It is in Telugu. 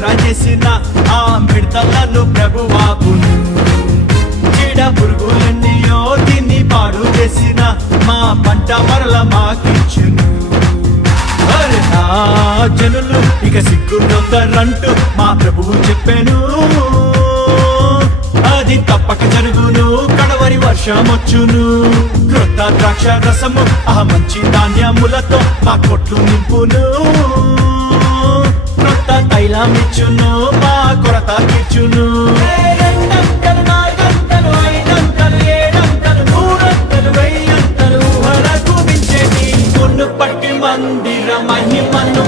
యాత్ర చేసిన ఆ మిడతలను ప్రభువాకును చీడ పురుగులన్నీయో తిని పాడు చేసిన మా పంట మరల మాకిచ్చును. నా జనులు ఇక సిగ్గునొద్దరంటూ మా ప్రభువు చెప్పాను. అది తప్పక జరుగును, కడవరి వర్షమొచ్చును. క్రొత్త ద్రాక్ష రసము ఆ మంచి ధాన్యములతో మా కొట్లు నింపును. క్రొత్త తైలమిచ్చును, మా కొరత తీర్చును. పట్టి మందిర మహిమను